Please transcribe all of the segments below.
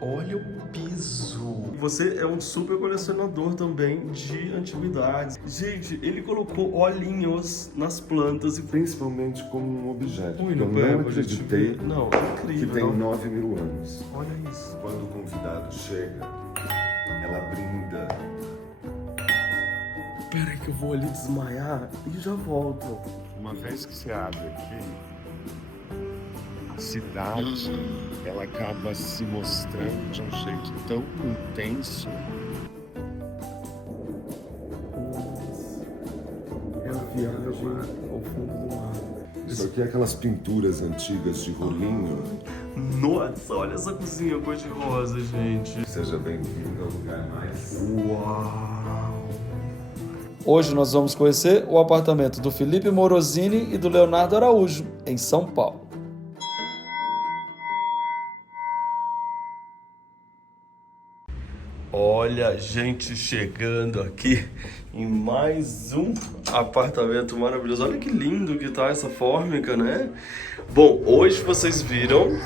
Olha o piso. Você é um super colecionador também de antiguidades. Gente, ele colocou olhinhos nas plantas e Principalmente como um objeto. põe Eu no pé não pra gente acreditei ver. Não, que incrível. tem Não. 9.000 anos. Olha isso. Quando o convidado chega, ela brinda. Pera aí que eu vou ali desmaiar e já volto. Uma vez que se abre aqui, a cidade, ela acaba se mostrando de um jeito tão intenso. É a viagem ao fundo do mar. Isso aqui é aquelas pinturas antigas de rolinho. Nossa, olha essa cozinha cor-de-rosa, gente. Seja bem-vindo ao lugar mais... Uau! Hoje nós vamos conhecer o apartamento do Felipe Morosini e do Leonardo Araújo, em São Paulo. Olha, gente chegando aqui em mais um apartamento maravilhoso. Olha que lindo que tá essa fórmica, né? Bom, hoje vocês viram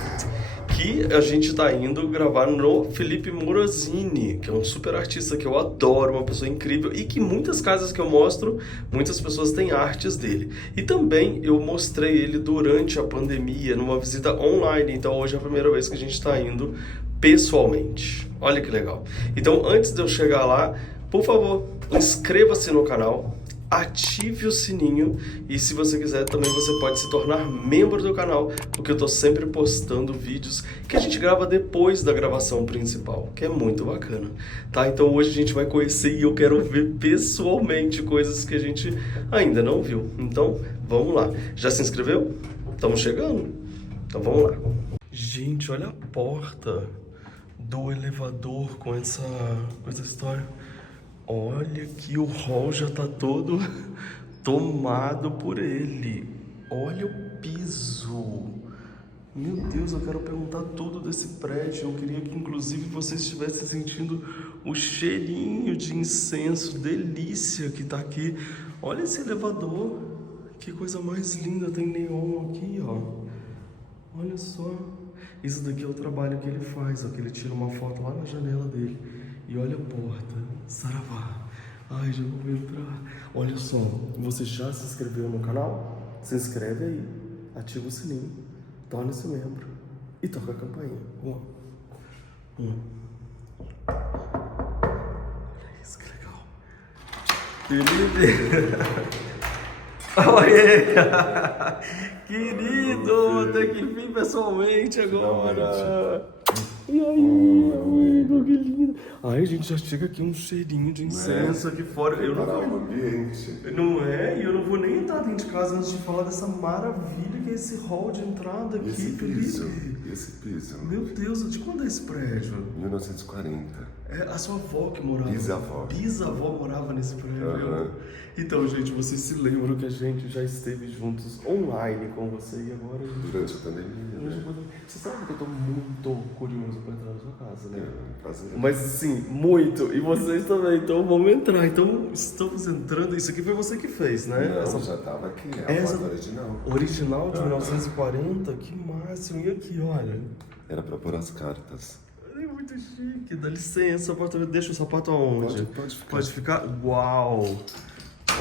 que a gente tá indo gravar no Felipe Morosini, que é um super artista que eu adoro, uma pessoa incrível e que muitas casas que eu mostro, muitas pessoas têm artes dele. E também eu mostrei ele durante a pandemia, numa visita online, então hoje é a primeira vez que a gente tá indo pessoalmente. Olha que legal. Então, antes de eu chegar lá, por favor, inscreva-se no canal, ative o sininho e se você quiser também você pode se tornar membro do canal, porque eu tô sempre postando vídeos que a gente grava depois da gravação principal, que é muito bacana, tá? Então hoje a gente vai conhecer e eu quero ver pessoalmente coisas que a gente ainda não viu. Então, vamos lá. Já se inscreveu? Estamos chegando? Então vamos lá. Gente, olha a porta do elevador com essa história. Olha que o hall já tá todo tomado por ele. Olha o piso. Meu Deus, eu quero perguntar tudo desse prédio. Eu queria que inclusive vocês estivessem sentindo o cheirinho de incenso, delícia que tá aqui. Olha esse elevador. Que coisa mais linda, tem neon aqui, ó. Olha só. Isso daqui é o trabalho que ele faz, ó, que ele tira uma foto lá na janela dele. E olha a porta, saravá. Ai, já vou entrar. Olha só, você já se inscreveu no canal? Se inscreve aí, ativa o sininho, torne-se membro e toca a campainha. Olha isso, que legal. Felipe! Olha! Querido, tem que vir pessoalmente agora. E aí, amigo, que lindo. Ai, a gente já chega aqui um cheirinho de incenso aqui fora. Eu não Preparar vou... o ambiente. Não é? E eu não vou nem entrar dentro de casa antes de falar dessa maravilha que é esse hall de entrada aqui, Esse piso, Felipe. esse piso. Meu Deus, de quando é esse prédio? 1940. É a sua avó que morava. Bisavó. Bisavó morava nesse prédio. Aham. Então, gente, vocês se lembram que a gente já esteve juntos online com você e agora... Durante a pandemia, né? Você sabe que eu tô muito curioso pra entrar na sua casa, né? Fazendo... Mas assim, muito. E vocês também. Então vamos entrar. Então estamos entrando. Isso aqui foi você que fez, né? Não, Essa já tava aqui, é a essa- foto original. original de 1940. Que máximo. E aqui, olha. Era pra pôr as cartas. É muito chique. Dá licença. Deixa o sapato aonde? Pode ficar. Pode ficar? Uau!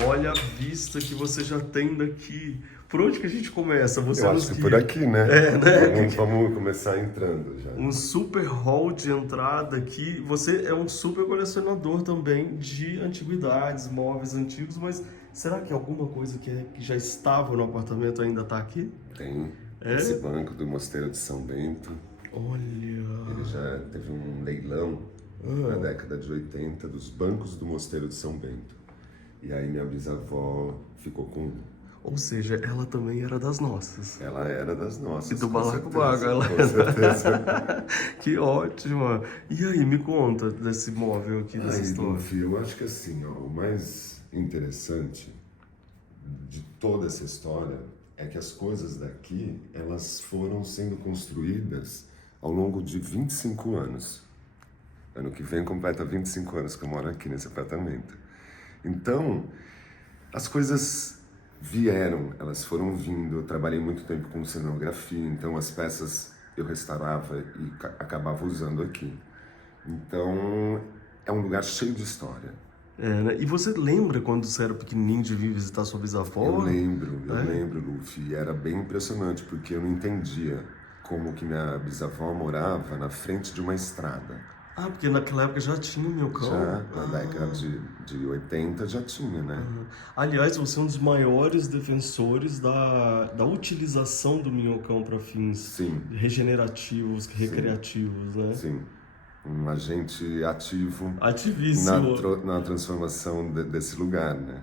Olha a vista que você já tem daqui. Por onde que a gente começa? Você Eu nos acho que guia. por aqui, né? É, né? Vamos começar entrando já. Um super hall de entrada aqui. Você é um super colecionador também de antiguidades, móveis antigos, mas será que alguma coisa que já estava no apartamento ainda está aqui? Tem É? esse banco do Mosteiro de São Bento. Olha... Ele já teve um leilão na década de 80 dos bancos do Mosteiro de São Bento. E aí minha bisavó ficou com um. Ou seja, ela também era das nossas. Ela era das nossas. E do com Balacobaga, certeza, ela com certeza. Que ótima! E aí, me conta desse móvel aqui, dessa Aí, história. Luffy, eu acho que assim, ó, o mais interessante de toda essa história é que as coisas daqui, elas foram sendo construídas ao longo de 25 anos. Ano que vem completa 25 anos que eu moro aqui nesse apartamento. Então, as coisas vieram, elas foram vindo. Eu trabalhei muito tempo com cenografia, então as peças eu restaurava e acabava usando aqui. Então, é um lugar cheio de história. Né? E você lembra quando você era pequenininho de vir visitar sua bisavó? Eu lembro, Luffy. E era bem impressionante, porque eu não entendia como que minha bisavó morava na frente de uma estrada. Ah, porque naquela época já tinha o Minhocão? Já, na década de 80 já tinha, né? Aliás, você é um dos maiores defensores da utilização do minhocão para fins regenerativos, recreativos, né? Sim. Um agente ativo Ativíssimo. na transformação desse lugar, né?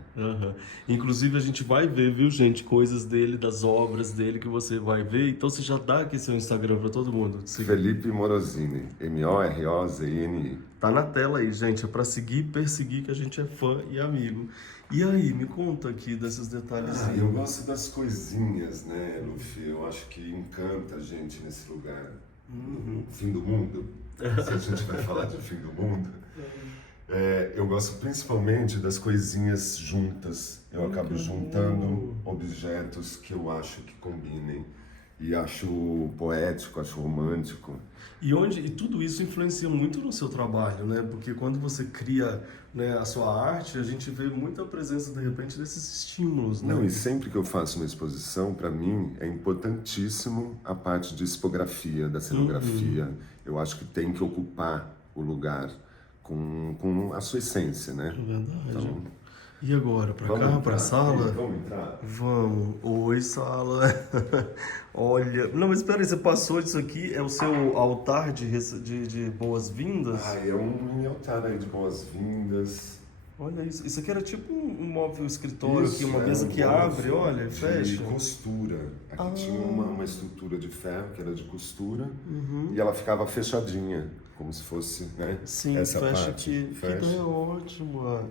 Inclusive a gente vai ver, viu, gente, coisas dele, das obras dele que você vai ver. Então você já dá aqui seu Instagram para todo mundo. Felipe Morosini, Morozini. Tá na tela aí, gente. É para seguir e perseguir, que a gente é fã e amigo. E aí, me conta aqui desses detalhes. Eu gosto das coisinhas, né, Luffy? Eu acho que encanta a gente nesse lugar. Fim do mundo. Se a gente vai falar de fim do mundo. Eu gosto principalmente das coisinhas juntas. Eu acabo juntando objetos que eu acho que combinem. E acho poético, acho romântico. E tudo isso influencia muito no seu trabalho, né? Porque quando você cria, né, a sua arte, a gente vê muita presença, de repente, desses estímulos, né? Não, e sempre que eu faço uma exposição, para mim, é importantíssimo a parte de expografia, da cenografia. Eu acho que tem que ocupar o lugar com a sua essência, né? É verdade. Então, e agora, para cá, para a sala? Vamos entrar? Vamos. Oi, sala. Olha... Não, mas espera aí, você passou disso aqui, é o seu altar de boas-vindas? É um altar aí de boas-vindas. Olha isso. Isso aqui era tipo um móvel escritório aqui, uma mesa que abre, olha, fecha. De costura. Aqui tinha uma estrutura de ferro que era de costura e ela ficava fechadinha, como se fosse, né? Sim, essa fecha parte. aqui. Que ideia ótima.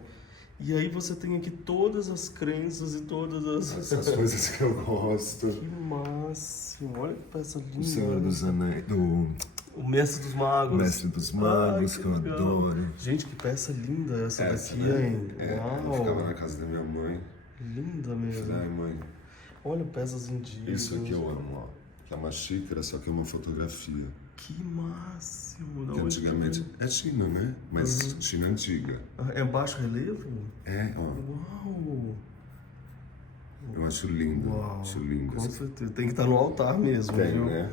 E aí você tem aqui todas as crenças e todas essas coisas que eu gosto. Que máximo. Olha que peça linda. O Senhor dos Anéis, o Mestre dos Magos. O Mestre dos Magos, que eu adoro. Gente, que peça linda essa daqui, hein? Uau. Eu ficava na casa da minha mãe. Linda mesmo. Ai, mãe. Olha, peças indígenas. Isso aqui eu amo, ó. Que é uma xícara, só que é uma fotografia. Que máximo. Que antigamente... É China, né? Mas China antiga. É baixo relevo? É, ó. Uau. Eu acho lindo. Uau, acho lindo. Com certeza. Tem que estar no altar mesmo, Tem, viu? né?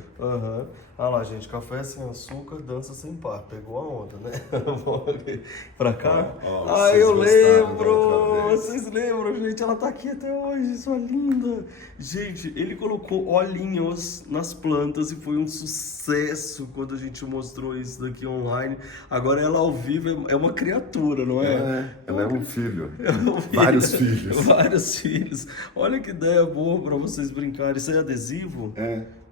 Ah lá, gente, café sem açúcar, dança sem par. Pegou a onda, né? Pra cá? Eu lembro! Vocês lembram, gente? Ela tá aqui até hoje, sua linda! Gente, ele colocou olhinhos nas plantas e foi um sucesso quando a gente mostrou isso daqui online. Agora ela ao vivo é uma criatura, não é? Ela é um filho. Vários filhos. Vários filhos. Olha que ideia boa pra vocês brincarem. Isso é adesivo?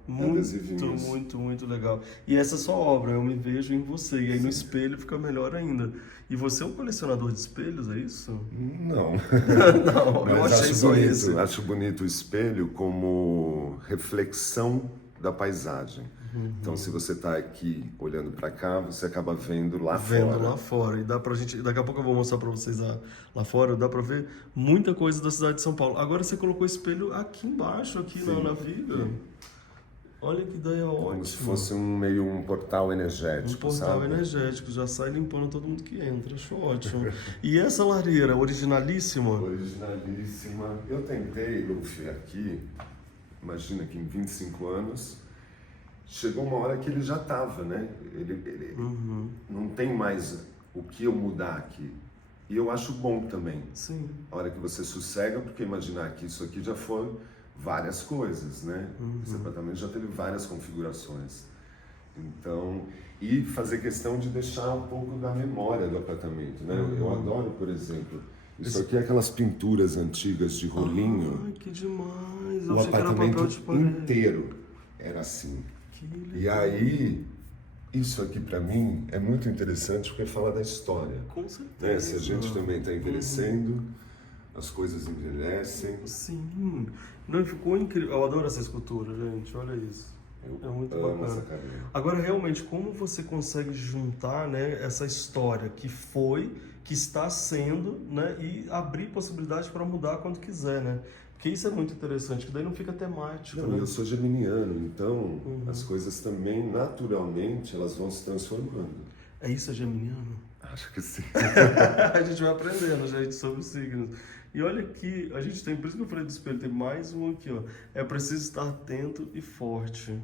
Muito legal. E essa é sua obra, eu me vejo em você. E aí no espelho fica melhor ainda. E você é um colecionador de espelhos, é isso? Não. Não, eu achei só esse. Acho bonito o espelho como reflexão da paisagem. Então, se você está aqui olhando para cá, você acaba vendo lá fora. E dá pra gente... Daqui a pouco eu vou mostrar para vocês lá fora. Dá para ver muita coisa da cidade de São Paulo. Agora você colocou o espelho aqui embaixo, aqui na viga. Olha que ideia ótima. Como se fosse um portal energético, sabe? Energético, já sai limpando todo mundo que entra, acho ótimo. E essa lareira, originalíssima? Originalíssima. Eu tentei, Luffy, aqui, imagina que em 25 anos, chegou uma hora que ele já estava, né? Ele não tem mais o que eu mudar aqui. E eu acho bom também. Sim. A hora que você sossega, porque imaginar que isso aqui já foi várias coisas, né? Esse apartamento já teve várias configurações. Então, e fazer questão de deixar um pouco da memória do apartamento, né? Eu adoro, por exemplo, isso aqui é aquelas pinturas antigas de rolinho. Ai, que demais! O apartamento inteiro era assim. Que legal. E aí, isso aqui para mim é muito interessante porque fala da história. Com certeza. Né? Se a gente também está envelhecendo, as coisas envelhecem. Sim. Não, ficou incrível. Eu adoro essa escultura, gente. Olha isso. É muito bacana. Agora, realmente, como você consegue juntar, né, essa história que foi, que está sendo, né, e abrir possibilidade para mudar quando quiser, né? Que isso é muito interessante, que daí não fica temático, Não, né? eu sou geminiano, então as coisas também, naturalmente, elas vão se transformando. É isso, é geminiano? Acho que sim. A gente vai aprendendo, gente, sobre os signos. E olha aqui, a gente tem, por isso que eu falei do espelho, tem mais um aqui, ó. É preciso estar atento e forte.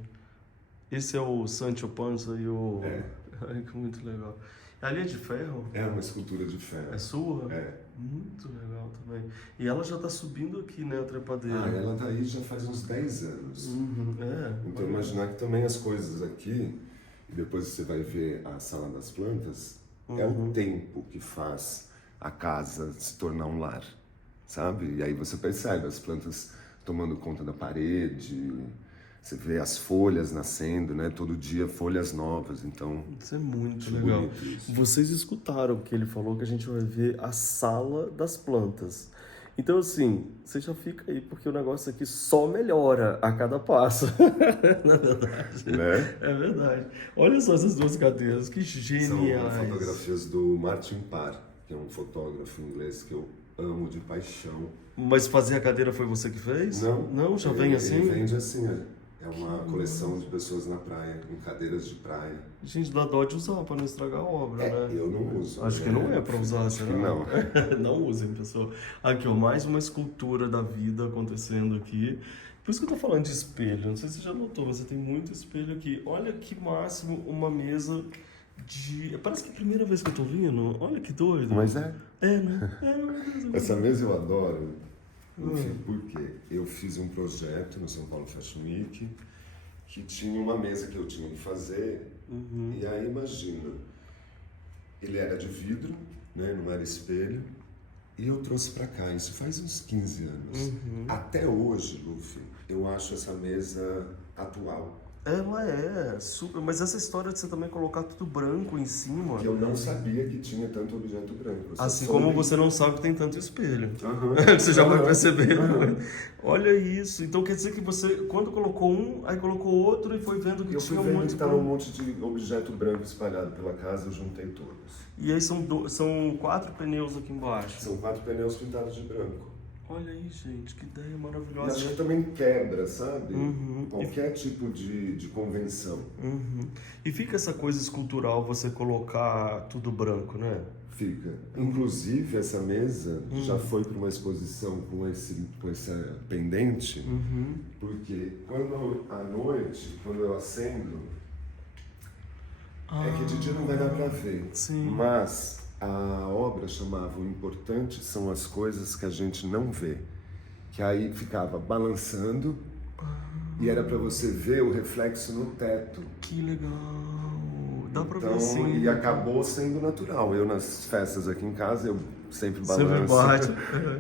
Esse é o Sancho Panza e o... É. Ai, que muito legal. Ali é de ferro? É uma escultura de ferro. É sua? É. Muito legal também. E ela já tá subindo aqui, né, a trepadeira. Ah, ela tá aí já faz uns 10 anos. Então Olha. imaginar que também as coisas aqui, e depois você vai ver a sala das plantas, é o tempo que faz a casa se tornar um lar, sabe? E aí você percebe as plantas tomando conta da parede, você vê as folhas nascendo, né? Todo dia folhas novas, então... Isso é muito Acho legal. bonito isso. Vocês escutaram que ele falou que a gente vai ver a sala das plantas. Então, assim, você já fica aí, porque o negócio aqui só melhora a cada passo. Na verdade. Né? É verdade. Olha só essas duas cadeiras, que São geniais. fotografias do Martin Parr, que é um fotógrafo inglês que eu amo de paixão. Mas fazer a cadeira foi você que fez? Não, já vem assim? Ele vende assim, é uma coleção de pessoas na praia, em cadeiras de praia. Gente, dá dó de usar pra não estragar a obra, né? Eu não uso. Acho que não é pra usar, Acho será? que não. Não usem, pessoal. Aqui, ó, mais uma escultura da vida acontecendo aqui. Por isso que eu tô falando de espelho. Não sei se você já notou, mas você tem muito espelho aqui. Olha que máximo uma mesa de... Parece que é a primeira vez que eu tô vindo. Olha que doido. Mas é. É, né? É uma coisa... Essa mesa eu adoro. Enfim, por quê? Eu fiz um projeto no São Paulo Fashion Week que tinha uma mesa que eu tinha que fazer. E aí, imagina, ele era de vidro, né? Não era espelho. E eu trouxe pra cá, isso faz uns 15 anos. Até hoje, Luffy, eu acho essa mesa atual. Ela é super... Mas essa história de você também colocar tudo branco em cima... Que eu não sabia que tinha tanto objeto branco. Eu só Assim soube- como você não sabe que tem tanto espelho. Aham. Você já vai Aham. perceber. Aham. Olha isso. Então quer dizer que você, quando colocou um, aí colocou outro e foi vendo que Eu fui tinha um vendo monte que de... tava um monte de objeto branco espalhado pela casa, eu juntei todos. E aí são 4 pneus aqui embaixo. São 4 pneus pintados de branco. Olha aí, gente, que ideia E maravilhosa. acho que também quebra, sabe? Qualquer tipo de convenção. E fica essa coisa escultural você colocar tudo branco, né? Fica. Inclusive, essa mesa já foi para uma exposição com essa pendente, porque à noite, quando eu acendo, é que de dia não vai dar para ver. Sim. Mas a obra chamava O Importante São as Coisas que a Gente Não Vê. Que aí ficava balançando e era para você ver o reflexo no teto. Que legal. Dá pra ver Então, sim. e acabou sendo natural. Eu nas festas aqui em casa, eu sempre Sempre balanço. bate.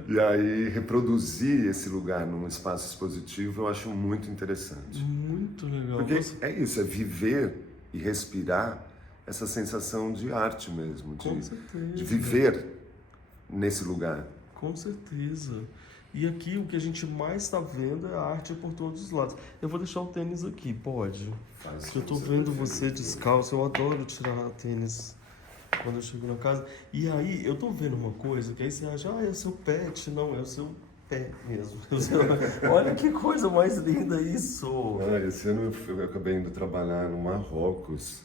E aí reproduzir esse lugar num espaço expositivo eu acho muito interessante. Muito legal. Porque é isso, é viver e respirar essa sensação de arte mesmo, Com certeza. de viver nesse lugar. Com certeza. E aqui o que a gente mais está vendo é a arte por todos os lados. Eu vou deixar o tênis aqui, pode? Faz Porque eu tô como vendo prefere. você descalço, eu adoro tirar tênis quando eu chego na casa. E aí eu tô vendo uma coisa que aí você acha, é o seu pet. Não, é o seu pé mesmo. Olha que coisa mais linda isso. Esse ano eu acabei indo trabalhar no Marrocos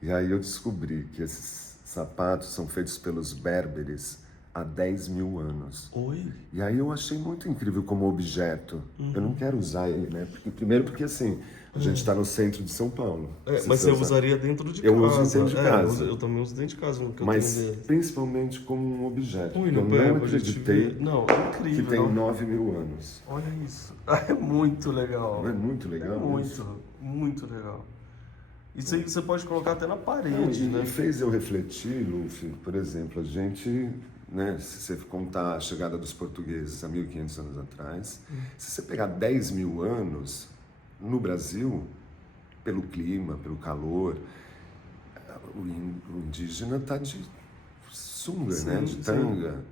e aí eu descobri que esses sapatos são feitos pelos berberes há 10 mil anos. Oi? E aí eu achei muito incrível como objeto. Eu não quero usar ele, né? Primeiro porque assim, a gente está no centro de São Paulo. Mas você usaria dentro de Eu casa. uso dentro de casa. Eu também uso dentro de casa. Que eu Mas tenho dele. principalmente como um objeto. Põe Eu no pé não pra gente acreditei ver. Não, é incrível. que tem não. 9 mil anos. Olha isso. É muito legal. Não é muito legal isso? Muito legal. Isso aí você pode colocar até na Não, parede, e né? fez eu refletir, Luffy, por exemplo, a gente, né, se você contar a chegada dos portugueses há 1500 anos atrás, se você pegar 10 mil anos, no Brasil, pelo clima, pelo calor, o indígena está de sunga, né, de tanga.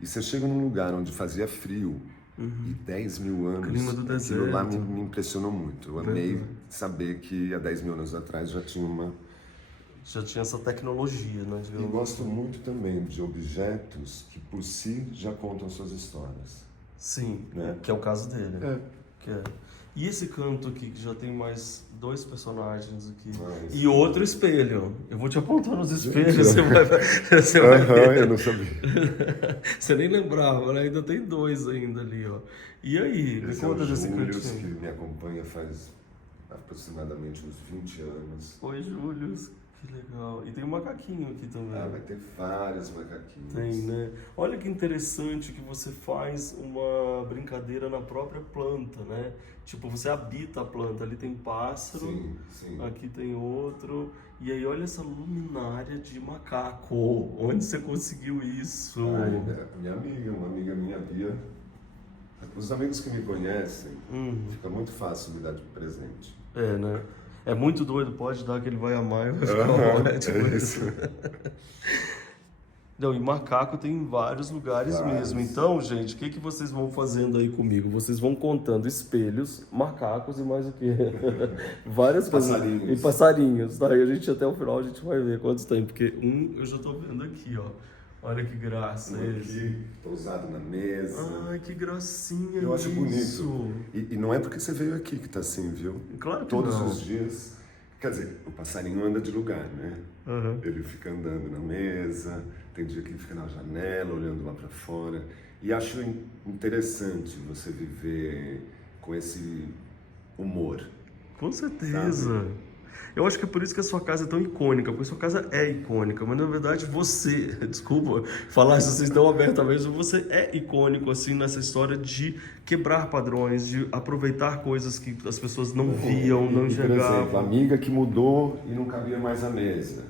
E você chega num lugar onde fazia frio, e 10 mil anos, Clima do aquilo lá deserto. me impressionou muito. Eu amei saber que há 10 mil anos atrás já tinha uma... Já tinha essa tecnologia, né? E gosto muito também de objetos que por si já contam suas histórias. Sim, Né? que é o caso dele. É. Que é. E esse canto aqui, que já tem mais 2 personagens aqui. Mas- E outro espelho. Eu vou te apontar nos espelhos, Gente, você vai Aham, ver. eu não sabia. Você nem lembrava, né? Ainda tem 2 ainda ali, ó. E aí, me Esse é o conta desse Július, que cantinho. me acompanha faz aproximadamente uns 20 anos. Oi, Július. Que legal. E tem um macaquinho aqui também. Ah, vai ter vários macaquinhos. Tem, né? Olha que interessante que você faz uma brincadeira na própria planta, né? Tipo, você habita a planta, ali tem pássaro, Sim, sim. aqui tem outro, e aí olha essa luminária de macaco, onde você conseguiu isso? Ai, minha amiga, uma amiga minha, Bia. Os amigos que me conhecem, fica muito fácil me dar de presente. É, né? É muito doido, pode dar que ele vai amar e vai ficar Aham, bom, tipo é isso. Não, e macaco tem em vários lugares Vários. mesmo. Então, gente, o que vocês vão fazendo aí comigo? Vocês vão contando espelhos, macacos e mais o quê? Várias coisas. Passarinhos. E passarinhos, tá? E a gente até o final a gente vai ver quantos tem, porque eu já tô vendo aqui, ó. Olha que graça esse. Aqui, pousado na mesa. Ai, que gracinha Eu acho isso. bonito. E não é porque você veio aqui que tá assim, viu? Claro que Todos não. os dias. Quer dizer, o passarinho anda de lugar, né? Aham. Ele fica andando na mesa, tem dia que ele fica na janela, olhando lá para fora. E acho interessante você viver com esse humor. Com certeza. Eu acho que é por isso que a sua casa é tão icônica, porque a sua casa é icônica, mas na verdade você, desculpa falar isso assim tão abertamente, você é icônico assim nessa história de quebrar padrões, de aproveitar coisas que as pessoas não viam, não E, por exemplo, a enxergavam. amiga que mudou e não cabia mais a mesa.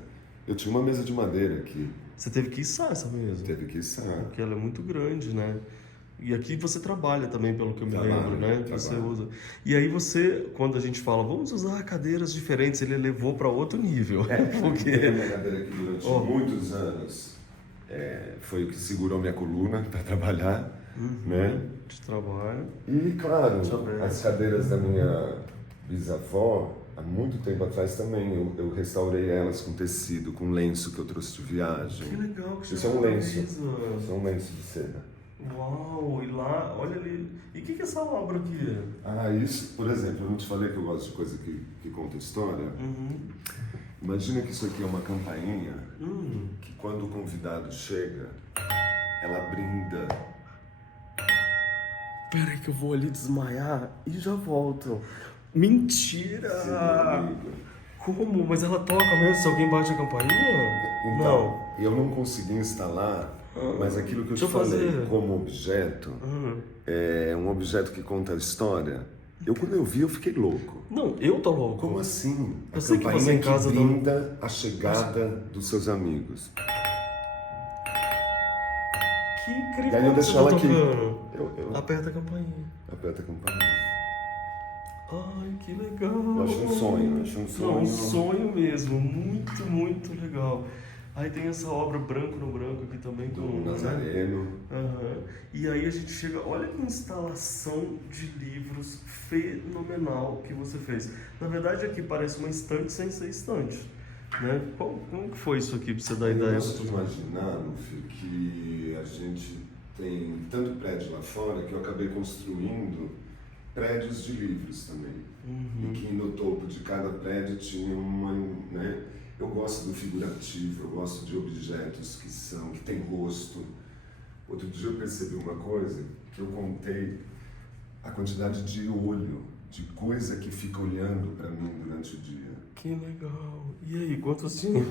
Eu tinha uma mesa de madeira aqui, Você teve que içar essa mesa, teve que ser. porque ela é muito grande, né? E aqui você trabalha também, pelo que eu me Trabalho, lembro, né? Que você trabalho. usa. E aí você, quando a gente fala, vamos usar cadeiras diferentes, ele levou para outro nível. Tem Porque uma cadeira que durante muitos anos foi o que segurou minha coluna para trabalhar, né? de trabalho. E, claro, Deixa eu ver. as cadeiras da minha bisavó, há muito tempo atrás também, eu restaurei elas com tecido, com lenço que eu trouxe de viagem. Que legal que Isso é um lenço. Isso Isso é um lenço de seda. Uau, e lá, olha ali. E o que é essa obra aqui? Ah, isso, por exemplo, eu não te falei que eu gosto de coisa que conta história? Imagina que isso aqui é uma campainha que quando o convidado chega, ela brinda. Pera aí que eu vou ali desmaiar e já volto. Mentira! Sim, meu amigo. Como? Mas ela toca mesmo se alguém bate a campainha? Então, eu não consegui instalar, mas aquilo que eu Deixa te eu falei fazer. como objeto, é um objeto que conta a história. Quando eu vi, eu fiquei louco. Não, eu tô louco. Como assim? A Eu sei que campainha você em casa que tá- brinda a chegada dos seus amigos. Que incrível. E aí eu Como deixo você ela tá aqui. tocando? Eu Aperta a campainha. aperto a campainha. Ai, que legal. Eu acho um sonho, Não, um sonho mesmo. Muito, muito legal. Aí tem essa obra branco no branco aqui também Do com Nazareno. Aham. E aí a gente chega, olha que instalação de livros fenomenal que você fez. Na verdade aqui parece uma estante sem ser estante, né? Como que foi isso aqui pra você dar Eu ideia? gosto de imaginar, meu filho, que a gente tem tanto prédio lá fora que eu acabei construindo prédios de livros também. E que no topo de cada prédio tinha uma, né? Eu gosto do figurativo, eu gosto de objetos que tem rosto. Outro dia eu percebi uma coisa, que eu contei a quantidade de olho, de coisa que fica olhando para mim durante o dia. Que legal. E aí, quantos tinha?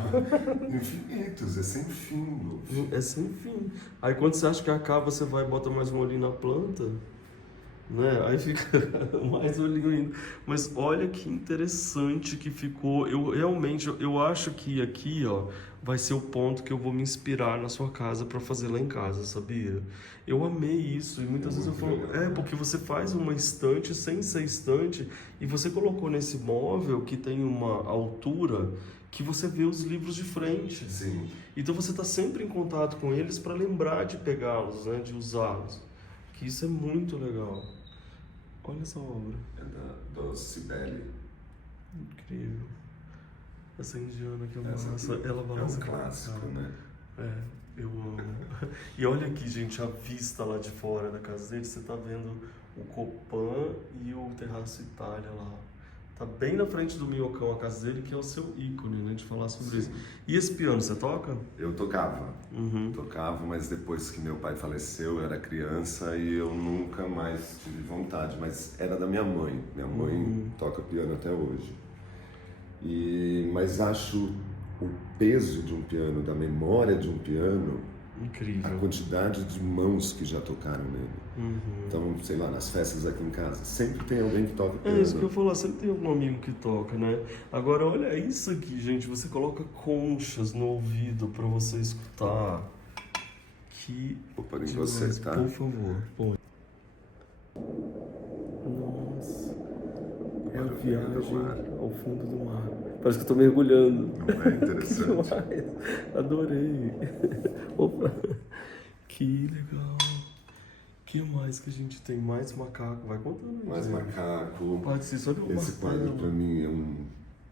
Infinitos, é sem fim, meu filho. É sem fim. Aí quando você acha que acaba, você vai e bota mais um olhinho na planta, né? Aí fica mais olhinho ainda. Mas olha que interessante que ficou. Eu realmente, eu acho que aqui, ó, vai ser o ponto que eu vou me inspirar na sua casa para fazer lá em casa, sabia? Eu amei isso e muitas vezes eu falo, porque você faz uma estante sem ser estante e você colocou nesse móvel que tem uma altura que você vê os livros de frente. Sim. Então você está sempre em contato com eles para lembrar de pegá-los, né, de usá-los. Que isso é muito legal. Olha essa obra. É da Cibele. Incrível. Essa indiana que é Essa massa, aqui ela é balança um clássico, né? É, eu amo. E olha aqui, gente, a vista lá de fora da casa dele, você tá vendo o Copan e o Terraço Itália lá. Tá bem na frente do Minhocão, a casa dele, que é o seu ícone, né, de falar sobre isso. E esse piano, você toca? Eu tocava, mas depois que meu pai faleceu, eu era criança e eu nunca mais tive vontade, mas era da minha mãe. Minha mãe toca piano até hoje. Mas acho o peso de um piano, da memória de um piano, Incrível. a quantidade de mãos que já tocaram nele. Então, sei lá, nas festas aqui em casa, sempre tem alguém que toca piano. É isso que eu ia falar, sempre tem algum amigo que toca, né? Agora, olha isso aqui, gente, você coloca conchas no ouvido pra você escutar. Que Vou pôr em demais. você, tá? Por favor, põe. Nossa, é a viagem ao fundo do mar. Parece que eu tô mergulhando. Não é interessante? Demais. Adorei. Opa. Que legal. O que mais que a gente tem? Mais macaco. Vai contando aí. Mais gente. macaco. Pode ser só de um Esse quadro pra mim é um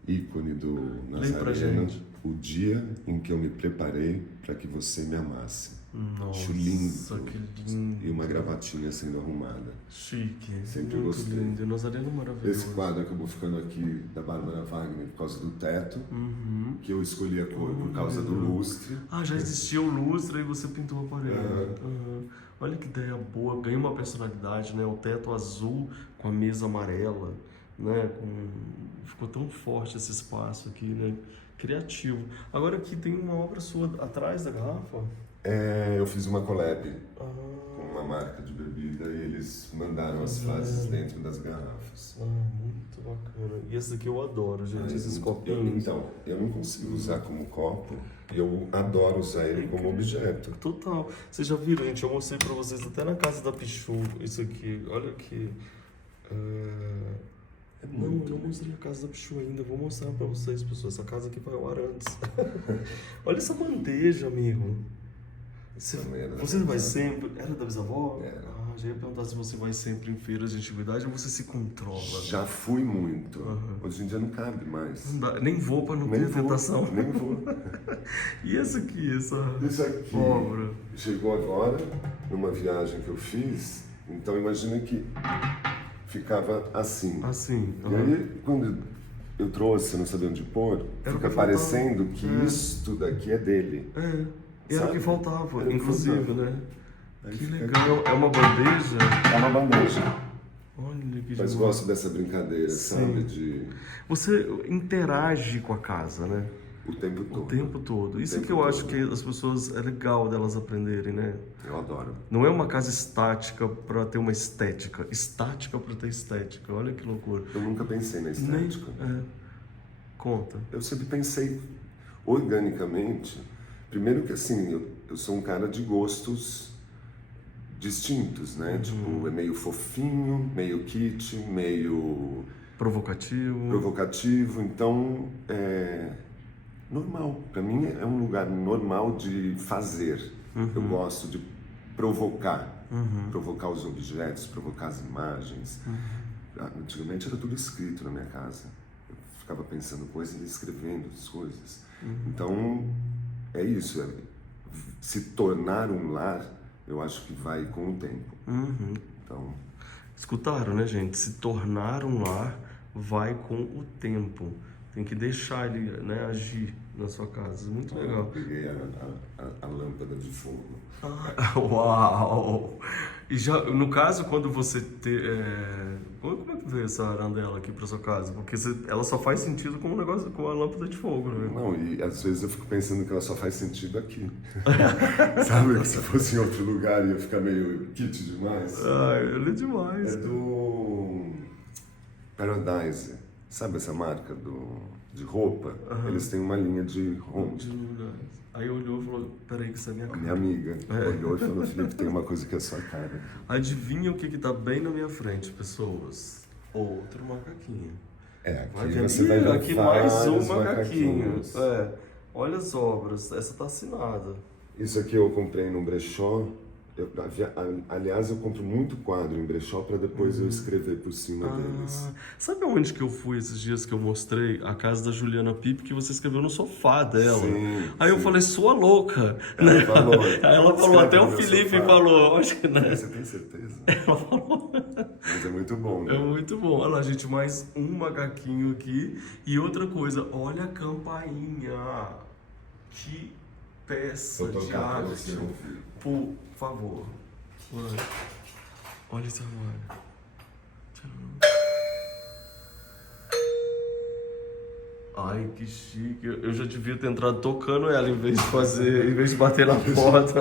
ícone do Lê pra Nazareno. gente. O dia em que eu me preparei para que você me amasse. Nossa, Acho lindo. que lindo. E uma gravatinha sendo arrumada. Chique. Sempre muito gostei. lindo. E o Nazareno é maravilhoso. Esse quadro acabou ficando aqui da Bárbara Wagner por causa do teto, que eu escolhi a cor por causa do lustre. Ah, já existia o lustre e você pintou a parede. Aham. Olha que ideia boa, ganha uma personalidade, né? O teto azul com a mesa amarela, né? Ficou tão forte esse espaço aqui, né? Criativo. Agora aqui tem uma obra sua atrás da garrafa. Eu fiz uma collab com uma marca de bebida e eles mandaram as frases dentro das garrafas. Muito bacana. E esse daqui eu adoro, gente, esses copinhos. Então, eu não consigo usar como copo, eu adoro usar ele como objeto. Total. Vocês já viram, gente? Eu mostrei pra vocês até na casa da Pichu isso aqui. Olha aqui. Não, eu não mostrei a casa da Pichu ainda. Vou mostrar pra vocês, pessoas. Essa casa aqui vai ao ar antes. Olha essa bandeja, amigo. Você vai sempre... Era da bisavó? Era. Já ia perguntar se você vai sempre em feiras de antiguidade ou você se controla. Já fui muito. Hoje em dia não cabe mais. Não dá, nem vou pra não Nem ter vou, tentação. nem vou. E essa aqui, essa Isso aqui obra? chegou agora, numa viagem que eu fiz. Então imagina que ficava assim. Assim. E aí, quando eu trouxe, não sabia onde pôr, Era o fica que parecendo faltava. que isto daqui é dele. Era o Sabe? que faltava, Era o que inclusive, faltava. né? Aí Que fica- legal. É uma bandeja? É uma bandeja. Olha que Mas demais. gosto dessa brincadeira, sabe? De Você interage com a casa, né? o tempo O todo. tempo todo. Isso tempo que eu acho todo. que as pessoas... É legal delas aprenderem, né? Eu adoro. Não é uma casa estática pra ter uma estética. Estática pra ter estética. Olha que loucura. Eu nunca pensei na Nem... estética. Conta. Eu sempre pensei organicamente. Primeiro que assim, eu sou um cara de gostos distintos, né? Tipo, é meio fofinho, meio kit, meio Provocativo. provocativo. Então, é normal. Para mim é um lugar normal de fazer. Eu gosto de provocar. Provocar os objetos, provocar as imagens. Antigamente era tudo escrito na minha casa. Eu ficava pensando coisas e escrevendo as coisas. Então, é isso. Se tornar um lar, eu acho que vai com o tempo. Então, Escutaram, né, gente? Se tornar um lar vai com o tempo. Tem que deixar ele, né, agir na sua casa. Muito eu legal. peguei a lâmpada de fogo. Uau! E já, no caso, quando você como é que veio essa arandela aqui pra sua casa? Porque ela só faz sentido com o negócio, com a lâmpada de fogo, né? Não, e às vezes eu fico pensando que ela só faz sentido aqui. Sabe? Se fosse em outro lugar ia ficar meio kit demais. Ai, ele é demais. É do Paradise. Sabe essa marca de roupa? Eles têm uma linha de roupa. Aí olhou e falou, peraí que isso é minha A cara. minha amiga olhou e falou, Felipe, tem uma coisa que é sua cara. Adivinha o que tá bem na minha frente, pessoas? Outro macaquinho. Aqui ver. você vai ver Aqui mais um vários macaquinho. macaquinhos. Olha as obras, essa tá assinada. Isso aqui eu comprei num brechó Aliás, eu compro muito quadro em brechó para depois eu escrever por cima deles. Sabe aonde que eu fui esses dias que eu mostrei? A casa da Juliana Pipe, que você escreveu no sofá dela. Sim, Aí eu sim. falei, sua louca, Ela né? falou. Aí ela falou, "Escreve até no o meu Felipe sofá." falou, acho que, né? Você tem certeza? Ela falou. Mas é muito bom, né? É muito bom. Olha lá, gente, mais um macaquinho aqui. E outra coisa, olha a campainha. Que peça Vou de tocar pra arte. você ouvir. Por favor. Olha esse armário. Ai, que chique. Eu já devia ter entrado tocando ela em vez de bater na porta.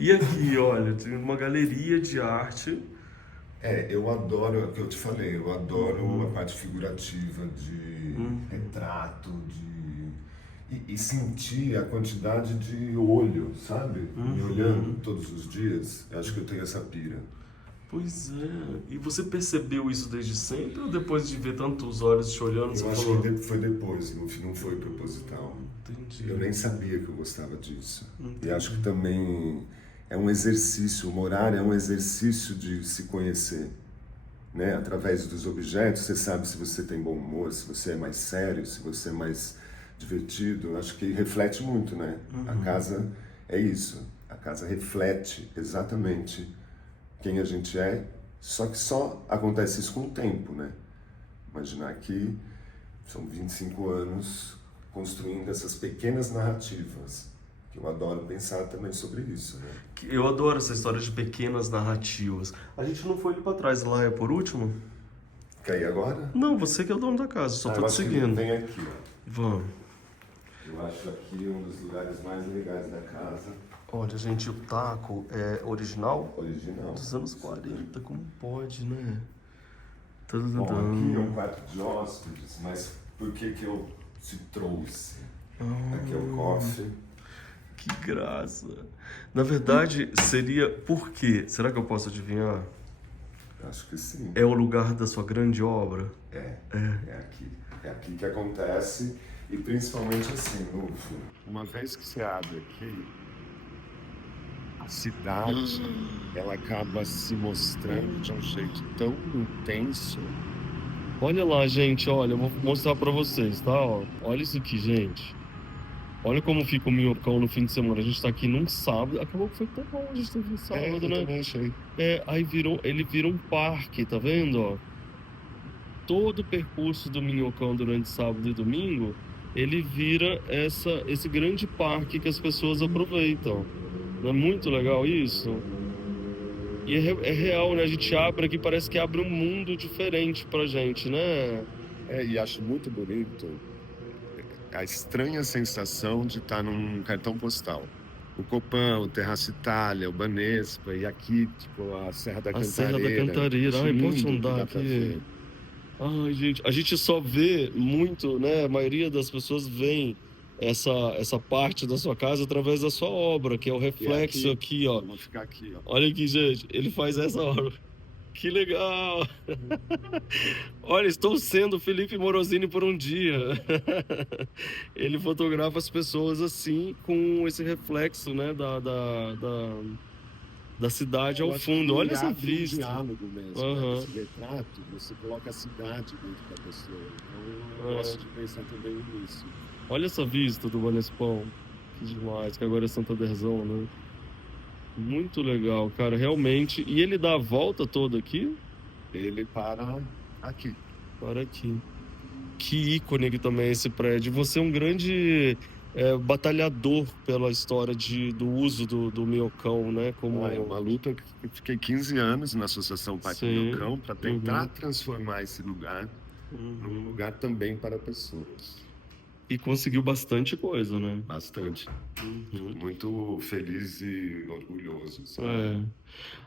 E aqui, olha, tem uma galeria de arte. Eu adoro, é o que eu te falei, eu adoro a parte figurativa de retrato, e sentir a quantidade de olho, sabe? Me olhando todos os dias. Eu acho que eu tenho essa pira. Pois é. E você percebeu isso desde sempre ou depois de ver tantos olhos te olhando, você Eu acho falou? que foi depois, não foi proposital. Entendi. Eu nem sabia que eu gostava disso. Entendi. E acho que também é um exercício, morar é um exercício de se conhecer. Né? Através dos objetos, você sabe se você tem bom humor, se você é mais sério, se você é mais divertido. Acho que reflete muito, né? A casa é isso. A casa reflete exatamente quem a gente é, só que só acontece isso com o tempo, né? Imaginar que são 25 anos construindo essas pequenas narrativas, que eu adoro pensar também sobre isso, né? Eu adoro essa história de pequenas narrativas. A gente não foi ali pra trás, lá é por último? Quer ir agora? Não, você que é o dono da casa, só tô eu te acho que seguindo. vem aqui, ó. Vamos. Eu acho aqui um dos lugares mais legais da casa. Olha, gente, o taco é original? Original. Dos anos 40, como pode, né? Bom, aqui é um quarto de hóspedes, mas por que que eu te trouxe? Aqui é o coffee. Que graça. Na verdade, seria por quê? Será que eu posso adivinhar? Acho que sim. É o lugar da sua grande obra? É aqui. É aqui que acontece. E principalmente assim, Rufo, uma vez que você abre aqui, a cidade, ela acaba se mostrando de um jeito tão intenso. Olha lá, gente, olha, eu vou mostrar pra vocês, tá? Ó, olha isso aqui, gente. Olha como fica o Minhocão no fim de semana. A gente tá aqui num sábado. Acabou que foi tão bom a gente ter vindo sábado, né? também achei. Aí ele vira um parque, tá vendo, ó? Todo o percurso do Minhocão durante sábado e domingo, ele vira esse grande parque que as pessoas aproveitam. Não é muito legal isso? E é real, né? A gente abre aqui, parece que abre um mundo diferente pra gente, né? E acho muito bonito a estranha sensação de estar num cartão postal. O Copan, o Terraço Itália, o Banespa, e aqui, tipo, a Serra da A Cantareira. Serra da Cantareira. Acho Ai, lindo posso que andar dá pra aqui? ver. Ai, gente, a gente só vê muito, né? A maioria das pessoas vê essa parte da sua casa através da sua obra, que é o reflexo aqui, ó. Vamos ficar aqui, ó. Olha aqui, gente, ele faz essa obra. Que legal! Olha, estou sendo Felipe Morosini por um dia. Ele fotografa as pessoas assim, com esse reflexo, né, da cidade ao fundo. Olha essa vista. Diálogo mesmo, Aham. Esse retrato, você coloca a cidade dentro da pessoa. Então, eu gosto de pensar também nisso. Olha essa vista do Banespão. Que demais, que agora é Santanderzão, né? Muito legal, cara, realmente. E ele dá a volta toda aqui? Ele para aqui. Para aqui. Que ícone que também é esse prédio. Você é um grande batalhador pela história do uso do Minhocão, né? Como... É uma luta que eu fiquei 15 anos na Associação Parque Minhocão para tentar transformar esse lugar num lugar também para pessoas. E conseguiu bastante coisa, né? Bastante. Muito feliz e orgulhoso, sabe?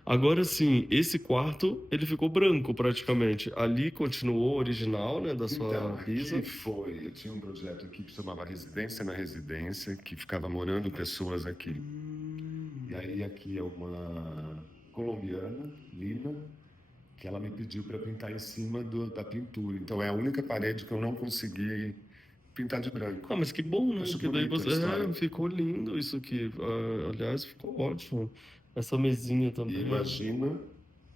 Agora sim, esse quarto, ele ficou branco praticamente. Ali continuou original, né, da sua bisa. Aqui foi, eu tinha um projeto aqui que chamava Residência na Residência, que ficava morando pessoas aqui. E aí aqui é uma colombiana, Lina, que ela me pediu para pintar em cima da pintura. Então é a única parede que eu não consegui pintar de branco. Ah, mas que bom, né? Acho Que daí bonita a você... história. ficou lindo isso aqui. Aliás, ficou ótimo. Essa mesinha E também. imagina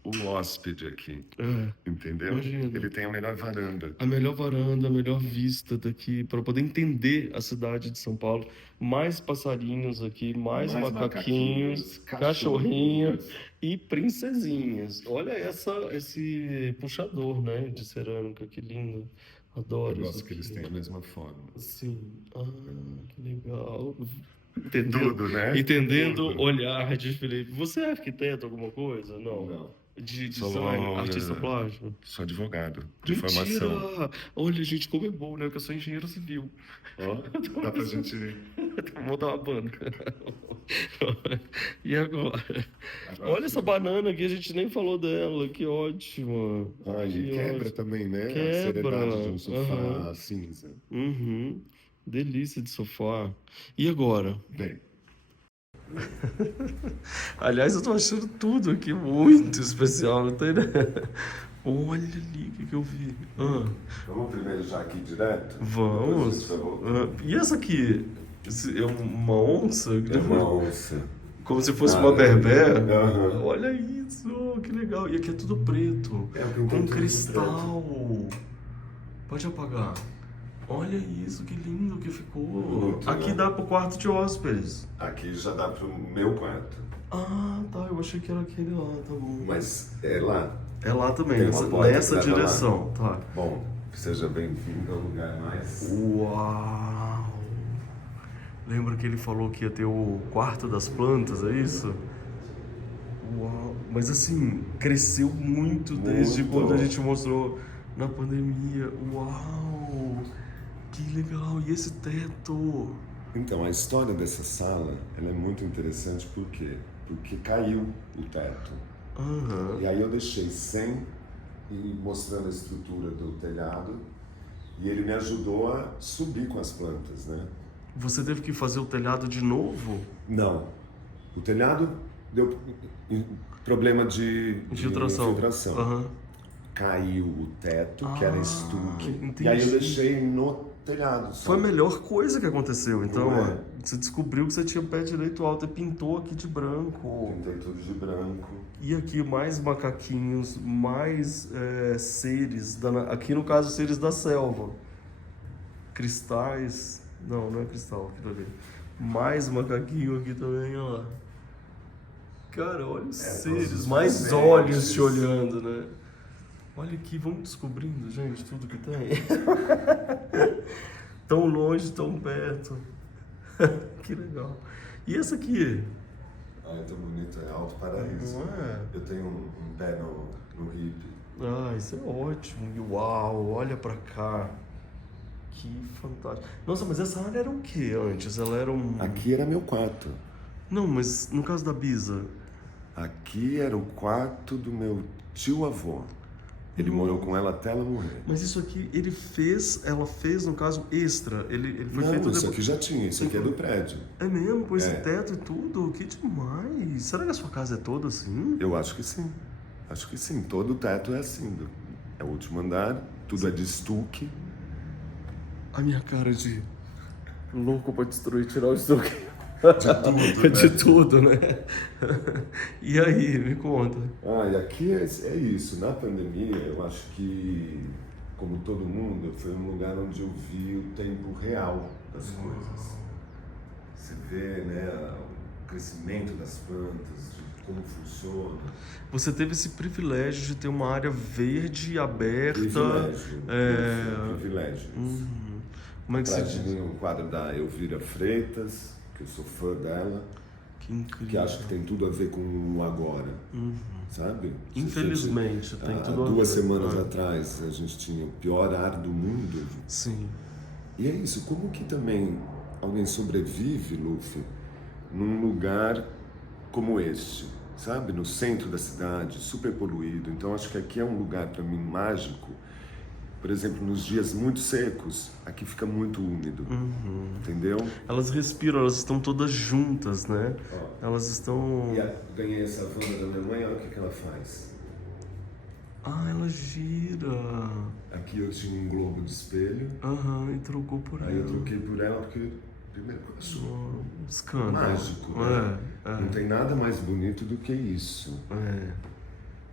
o hóspede aqui, É, entendeu? imagina. Ele tem a melhor varanda. A melhor varanda, a melhor vista daqui, para poder entender a cidade de São Paulo. Mais passarinhos aqui, mais macaquinhos, cachorrinhos e princesinhas. Olha esse puxador, né, de cerâmica, que lindo. Eu Adoro isso gosto que eles aqui. têm a mesma forma. Sim. Ah, que legal. Entendendo, Tudo, né? entendendo Tudo. olhar de Felipe. Você é arquiteto, alguma coisa? Não. Não. De Sou, design, artista plástico? Sou advogado de Mentira! formação. Olha, gente, como é bom, né? Que eu sou engenheiro civil. Ó, dá pra gente... Vou dar uma banda. E agora? Agora Olha essa banana aqui, a gente nem falou dela. Que ótima. Ah, e Que quebra ótimo. também, né? A Quebra. seriedade de um sofá Aham. cinza. Uhum. Delícia de sofá. E agora? Bem, Aliás, eu tô achando tudo aqui muito especial, não tem, né? Olha ali o que eu vi. vamos primeiro já aqui direto? Depois a Vamos. gente vai voltar. E essa aqui? É uma onça? É uma onça. Como se fosse uma berbera? Aham. Olha isso, que legal. E aqui é tudo preto. É, porque tem Com tudo cristal. Pode apagar. Olha isso, que lindo que ficou. Muito, Aqui né? dá pro quarto de hóspedes. Aqui já dá pro meu quarto. Ah, tá. Eu achei que era aquele lá, tá bom. Mas é lá. É lá também, Tem uma porta nessa que leva lá. direção, tá. Bom, seja bem-vindo ao lugar mais... Uau! Lembra que ele falou que ia ter o quarto das plantas, é isso? Uau! Mas assim, cresceu muito desde Muito. quando a gente mostrou na pandemia. Uau! Que legal! E esse teto? Então, a história dessa sala, ela é muito interessante, por quê? Porque caiu o teto. Aham. E aí eu deixei sem, e mostrando a estrutura do telhado, e ele me ajudou a subir com as plantas, né? Você teve que fazer o telhado de novo? Não. O telhado deu problema de Infiltração. Aham. Caiu o teto, que era estuque, entendi. e aí eu deixei no telhado. Foi a melhor coisa que aconteceu, então, Não ó. é? Você descobriu que você tinha pé direito alto e pintou aqui de branco. Pintei tudo de branco. E aqui mais macaquinhos, mais seres, aqui no caso seres da selva. Cristais, não é cristal, aquilo ali. Mais macaquinho aqui também, ó lá. Cara, olha os seres, todos os mais presentes. olhos te olhando, né? Olha aqui, vamos descobrindo, gente, tudo que tem. Tão longe, tão perto. Que legal. E essa aqui? Ah, é tão bonito, é Alto Paraíso. Não é? Eu tenho um pé no hippie. Ah, isso é ótimo. E uau, olha pra cá. Que fantástico. Nossa, mas essa área era o que antes? Ela era um... Aqui era meu quarto. Não, mas no caso da Bisa... Aqui era o quarto do meu tio-avô. Ele morou com ela até ela morrer. Mas isso aqui, ela fez, no caso, extra. Ele foi feito Não, isso depois. aqui já tinha, isso aqui é do prédio. É mesmo? Com esse É. teto e tudo? Que demais. Será que a sua casa é toda assim? Eu acho que sim. Acho que sim. Todo o teto é assim. É o último andar, tudo é de estuque. A minha cara de louco pra destruir, tirar o estoque. De tudo, né? De tudo, né? E aí, me conta. Ah, e aqui é isso. Na pandemia, eu acho que, como todo mundo, foi um lugar onde eu vi o tempo real das coisas. Você vê, né, o crescimento das plantas, de como funciona. Você teve esse privilégio de ter uma área verde, aberta. Privilégio. Privilégio. Como é que Atrás se de diz? mim um quadro da Elvira Freitas, que eu sou fã dela, Que incrível. que acho que tem tudo a ver com o agora, sabe? Infelizmente, tem Há tudo a 2 ver. semanas atrás a gente tinha o pior ar do mundo. Sim. E é isso, como que também alguém sobrevive, Luffy, num lugar como este, sabe? No centro da cidade, super poluído. Então acho que aqui é um lugar para mim mágico. Por exemplo, nos dias muito secos, aqui fica muito úmido, entendeu? Elas respiram, elas estão todas juntas, né? Ó. Elas estão... E ganhei essa Wanda da minha mãe, olha o que ela faz. Ah, ela gira. Aqui eu tinha um globo de espelho. Aham, e trocou por Aí ela. eu troquei por ela porque, primeiro, eu sou Escândalo. mágico, né? É. Não tem nada mais bonito do que isso.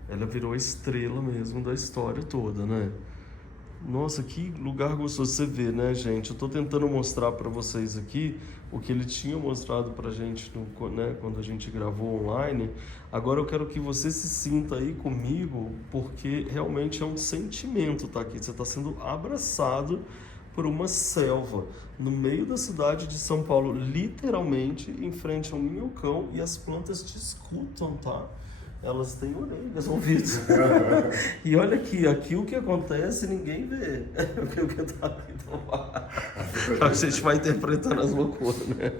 Ela virou a estrela mesmo da história toda, né? Nossa, que lugar gostoso você vê, né, gente? Eu tô tentando mostrar pra vocês aqui o que ele tinha mostrado pra gente né, quando a gente gravou online. Agora eu quero que você se sinta aí comigo, porque realmente é um sentimento tá aqui. Você tá sendo abraçado por uma selva no meio da cidade de São Paulo, literalmente em frente ao minhocão, e as plantas te escutam, tá? Elas têm orelhas, ouvidos. E olha aqui o que acontece ninguém vê. O que tá aqui a gente vai interpretando as loucuras, né?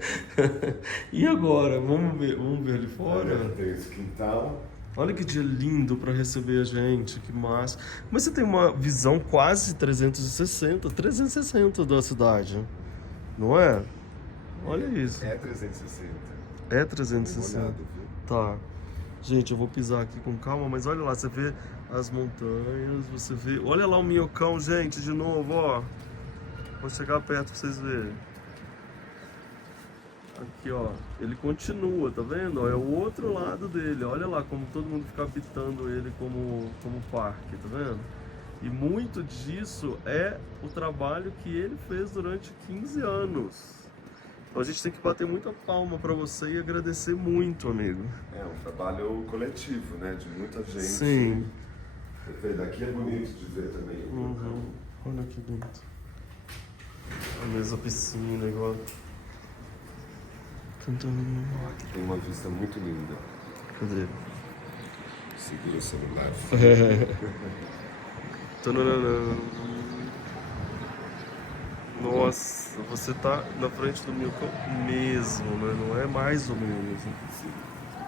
E agora? Vamos ver ali fora? Tem esse quintal. Olha que dia lindo para receber a gente, que massa. Mas você tem uma visão quase 360 da cidade, não é? Olha isso. É 360. É 360. Olhado, viu? Tá. Gente, eu vou pisar aqui com calma, mas olha lá, você vê as montanhas, você vê... Olha lá o minhocão, gente, de novo, ó. Vou chegar perto pra vocês verem. Aqui, ó, ele continua, tá vendo? Ó, é o outro lado dele, olha lá como todo mundo fica habitando ele como parque, tá vendo? E muito disso é o trabalho que ele fez durante 15 anos. Então a gente tem que bater muita palma pra você e agradecer muito, amigo. É um trabalho coletivo, né? De muita gente. Sim. Daqui é bonito de ver também. Uhum. Olha que lindo. A mesma piscina, igual. Aqui tem uma vista muito linda. Cadê? Segura o celular. Tananana. Nossa, você tá na frente do meu campo mesmo, né? Não é mais ou menos.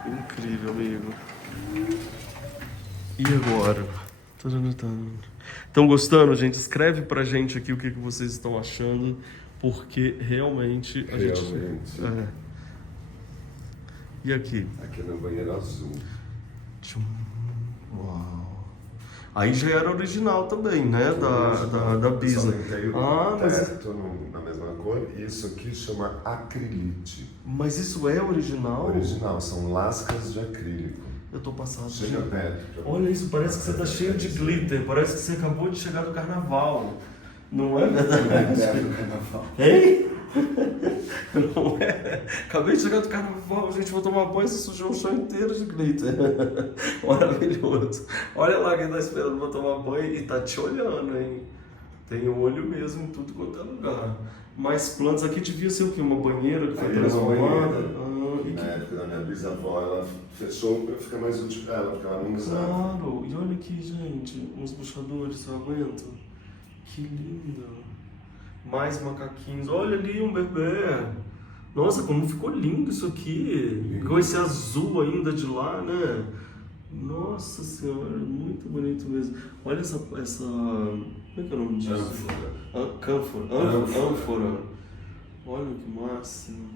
Incrível, amigo. E agora? Estão gostando, gente? Escreve pra gente aqui o que vocês estão achando, porque realmente a gente... E aqui? Aqui é no banheiro azul. Uau. Aí já era original também, né? Da Bisa. Mas... na mesma cor. E isso aqui chama acrilite. Mas isso é original? Original, são lascas de acrílico. Eu tô passado. Chega perto. Olha isso, parece que você tá cheio de glitter. Parece que você acabou de chegar do carnaval. Não é verdade? Do carnaval. Hein? Não é? Acabei de chegar do carnaval, gente, vou tomar banho e se sujou o chão inteiro de glitter. Maravilhoso. Olha lá quem tá esperando pra tomar banho e tá te olhando, hein? Tem olho mesmo em tudo quanto é lugar. Mas plantas aqui devia ser o quê? Uma banheira que foi transformada? Na época da minha bisavó, ela fechou pra ficar mais útil pra ela, porque ela não usava. Claro, e olha aqui, gente, uns buchadores, você aguenta? Que lindo. Mais macaquinhos. Olha ali um bebê. Nossa, como ficou lindo isso aqui. Com esse azul ainda de lá, né? Nossa senhora, muito bonito mesmo. Olha essa... Como é que é o nome disso? Ânfora. Olha que máximo.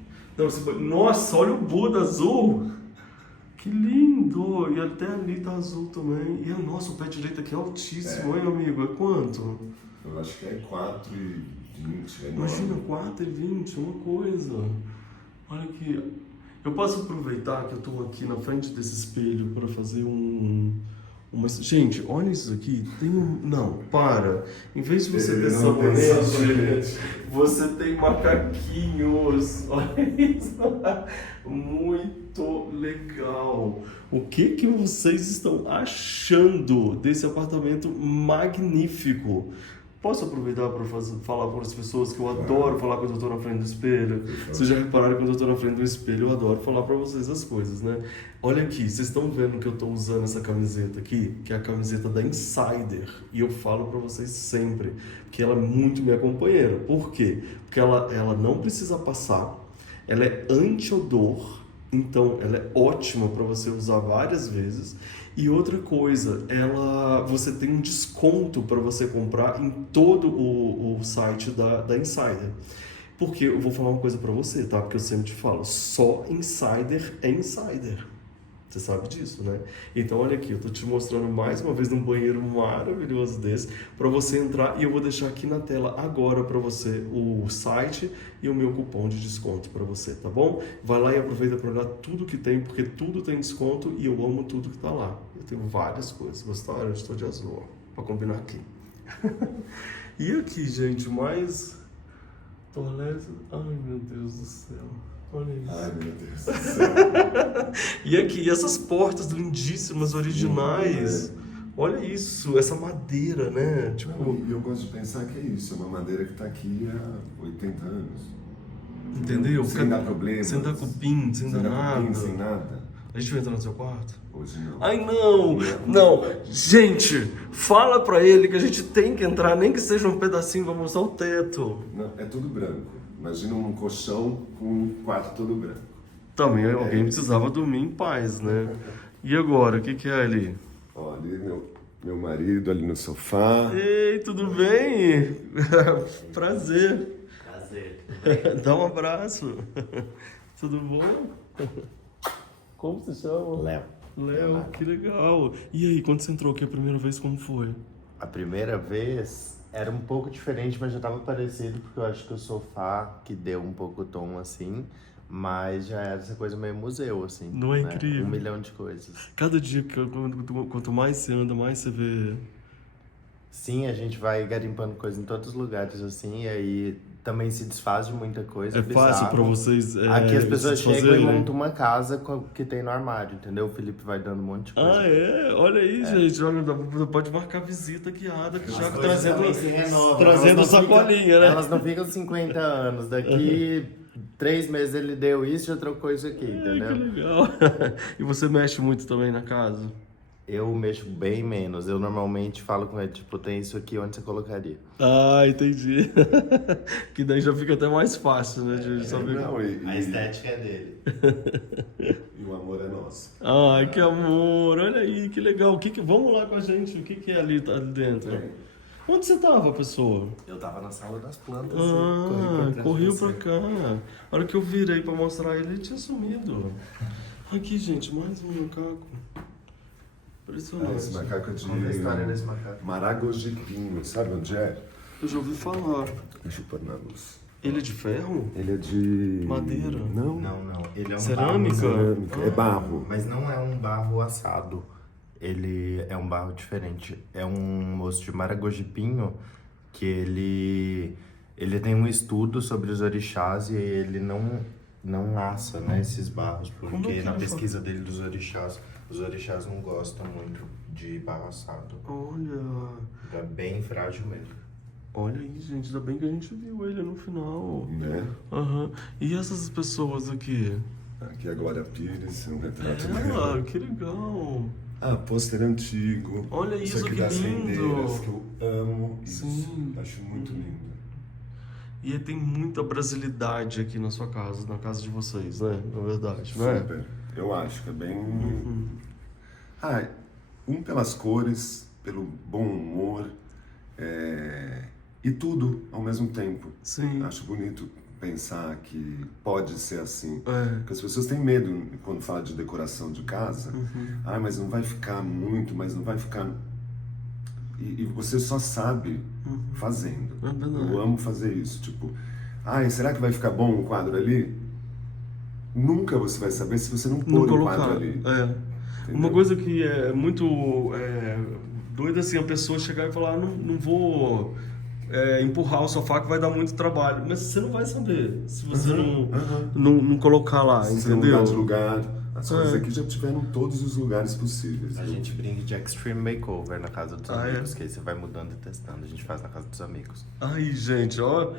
Nossa, olha o Buda azul. Que lindo. E até ali tá azul também. E nossa, o pé direito aqui é altíssimo, hein, amigo? É quanto? Eu acho que é 4,20. Imagina, 4,20, uma coisa. Olha aqui. Eu posso aproveitar que eu tô aqui na frente desse espelho para fazer Gente, olha isso aqui. Tem Não, para. Em vez de você ter sabonete, você tem macaquinhos. Olha isso. Muito legal. O que vocês estão achando desse apartamento magnífico? Posso aproveitar para falar para as pessoas que eu adoro falar quando eu estou na frente do espelho? Vocês já repararam que quando eu estou na frente do espelho eu adoro falar para vocês as coisas, né? Olha aqui, vocês estão vendo que eu estou usando essa camiseta aqui? Que é a camiseta da Insider. E eu falo para vocês sempre que ela é muito minha companheira. Por quê? Porque ela não precisa passar, ela é anti-odor, então ela é ótima para você usar várias vezes. E outra coisa, você tem um desconto para você comprar em todo o site da Insider. Porque eu vou falar uma coisa para você, tá? Porque eu sempre te falo, só Insider é Insider. Você sabe disso, né? Então olha aqui, eu tô te mostrando mais uma vez um banheiro maravilhoso desse para você entrar, e eu vou deixar aqui na tela agora para você o site e o meu cupom de desconto para você, tá bom? Vai lá e aproveita para olhar tudo que tem, porque tudo tem desconto e eu amo tudo que tá lá. Eu tenho várias coisas. Gostaram? Eu estou de azul, ó, para combinar aqui. E aqui, gente, mais toalete. Ai, meu Deus do céu. Olha isso. Ai, meu Deus do céu. E aqui, essas portas lindíssimas, originais. Olha isso, essa madeira, né? Tipo, Não, e eu gosto de pensar que é isso, é uma madeira que está aqui há 80 anos. entendeu? Sem dar problemas. Sem dar cupim, sem dar nada. cupim, sem nada. A gente vai entrar no seu quarto? Hoje não. Ai, não! Não! Gente, fala pra ele que a gente tem que entrar, nem que seja um pedacinho, vamos mostrar o teto. Não, é tudo branco. Imagina um colchão com um quarto todo branco. Também alguém precisava dormir em paz, né? E agora, o que é ali? Ó, ali meu marido ali no sofá. Ei, tudo bem? Prazer. Prazer. Dá um abraço. Tudo bom? Como você chama? Léo. Léo, que legal. E aí, quando você entrou aqui a primeira vez, como foi? A primeira vez era um pouco diferente, mas já tava parecido, porque eu acho que o sofá que deu um pouco o tom assim, mas já era essa coisa meio museu, assim. Não é né? incrível? 1 milhão de coisas. Cada dia, quanto mais você anda, mais você vê. Sim, a gente vai garimpando coisa em todos os lugares, assim, e aí também se desfaz de muita coisa. É fácil bizarro. pra vocês. Aqui as pessoas se chegam e fazerem. montam uma casa com o que tem no armário, entendeu? O Felipe vai dando um monte de coisa. Ah, é? Olha aí, gente. Olha, pode marcar visita guiada, que já As coisas trazendo, também se renovam, trazendo elas não sacolinha, ficam, né? Elas não ficam 50 anos. Daqui 3 meses ele deu isso e já trocou isso aqui, Ai, entendeu? que legal. E você mexe muito também na casa? Eu mexo bem menos. Eu normalmente falo com ele, tipo, tem isso aqui, onde você colocaria? Ah, entendi. Que daí já fica até mais fácil, né? De saber. Não, A estética é dele. e o amor é nosso. Ai, que amor. Olha aí, que legal. Vamos lá com a gente. O que é ali, ali dentro? Onde você tava, pessoa? Eu tava na sala das plantas. Ah, correu pra cá. A hora que eu virei pra mostrar ele tinha sumido. Aqui, gente, mais um macaco. Impressionante. Esse macaco é de Conta a história desse macaco. Maragogipinho, sabe onde é? Eu já ouvi falar. Deixa eu pôr na luz. Ele é de ferro? Ele é de... Madeira? Não, Não. Ele é um Cerâmica? barro, cerâmica. É barro. mas não é um barro assado. Ele é um barro diferente. É um moço de Maragogipinho que ele tem um estudo sobre os orixás e ele não assa, né, esses barros, Como porque que na ele pesquisa dele dos orixás, os orixás não gostam muito de barro assado. Olha. É bem frágil mesmo. Olha aí, gente. Ainda bem que a gente viu ele no final. Né? Aham. E essas pessoas aqui? Aqui é a Glória Pires, um retrato Ela, dela. que legal. Ah, pôster antigo. Olha isso, aqui que das lindo. rendeiras, que eu amo isso. Sim. Acho muito lindo. E aí tem muita brasilidade aqui na sua casa, na casa de vocês, né? Na verdade, não é? Super. Eu acho que é bem... pelas cores, pelo bom humor, e tudo ao mesmo tempo. Sim. Acho bonito pensar que pode ser assim. É. Porque as pessoas têm medo quando fala de decoração de casa. Mas não vai ficar muito, mas não vai ficar... E você só sabe fazendo. É verdade. Eu amo fazer isso. Tipo, será que vai ficar bom um quadro ali? Nunca você vai saber se você não pôr um quadro ali. Uma coisa que é muito doida assim, a pessoa chegar e falar, não vou empurrar o sofá que vai dar muito trabalho. Mas você não vai saber se você não colocar lá, Se você não entendeu? mudar de lugar. As coisas aqui já tiveram em todos os lugares possíveis. A gente brinca de extreme makeover na casa dos Ah, é? amigos, que aí você vai mudando e testando. A gente faz na casa dos amigos. Ai, gente, ó.